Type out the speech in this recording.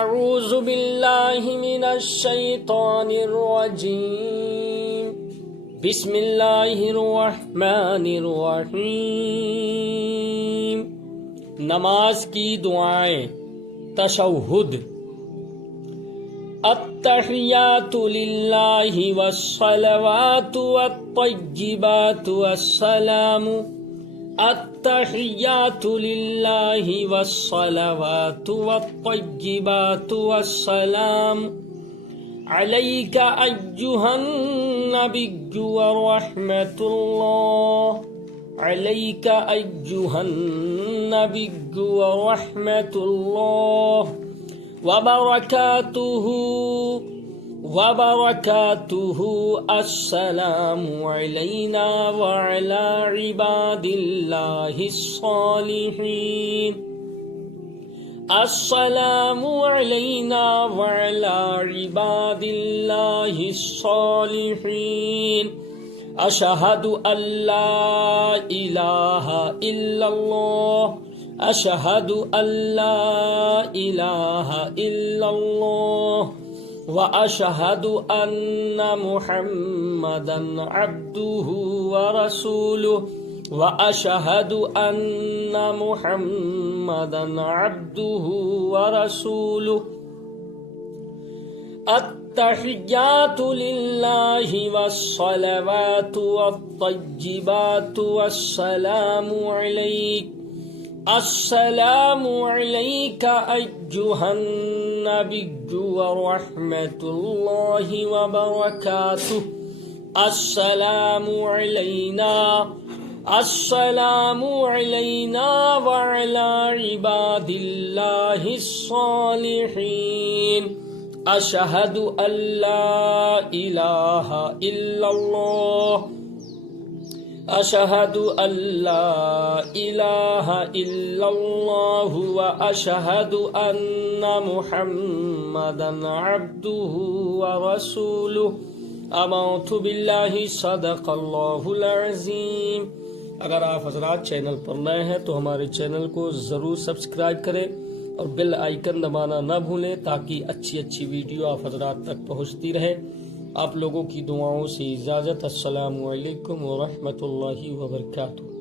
اعوذ باللہ من الشیطان الرجیم بسم اللہ الرحمن الرحیم۔ نماز کی دعائیں۔ تشہد۔ التحیات للہ والصلوات والطیبات والسلام۔ التحیات للہ والصلوات والطیبات والسلام علیک ایہا النبی ورحمۃ اللہ، علیک ایہا النبی ورحمۃ اللہ وبرکاتہ السلام علینا وعلی عباد اللہ الصالحین، السلام علینا وعلی عباد اللہ الصالحین۔ اشہد ان لا الہ الا اللہ، اشہد ان لا الہ الا اللہ واشہد ان محمدا عبدہ ورسولہ، واشہد ان محمدا عبدہ ورسولہ۔ التحیات للہ والصلوات والطیبات والسلام علیک، السلام علیک ایہا النبی ورحمۃ اللہ وبرکاتہ، السلام علینا، السلام علینا وعلی عباد اللہ الصالحین۔ اشہد ان لا الہ الا اللہ، اشہد ان لا الہ الا اللہ واشہد ان محمدا عبدہ ورسولہ۔ آمنت باللہ، صدق اللہ العظیم۔ اگر آپ حضرات چینل پر نئے ہیں تو ہمارے چینل کو ضرور سبسکرائب کریں اور بیل آئیکن دبانا نہ بھولیں تاکہ اچھی ویڈیو آپ حضرات تک پہنچتی رہے۔ آپ لوگوں کی دعاؤں سے اجازت۔ السلام علیکم ورحمۃ اللہ وبرکاتہ۔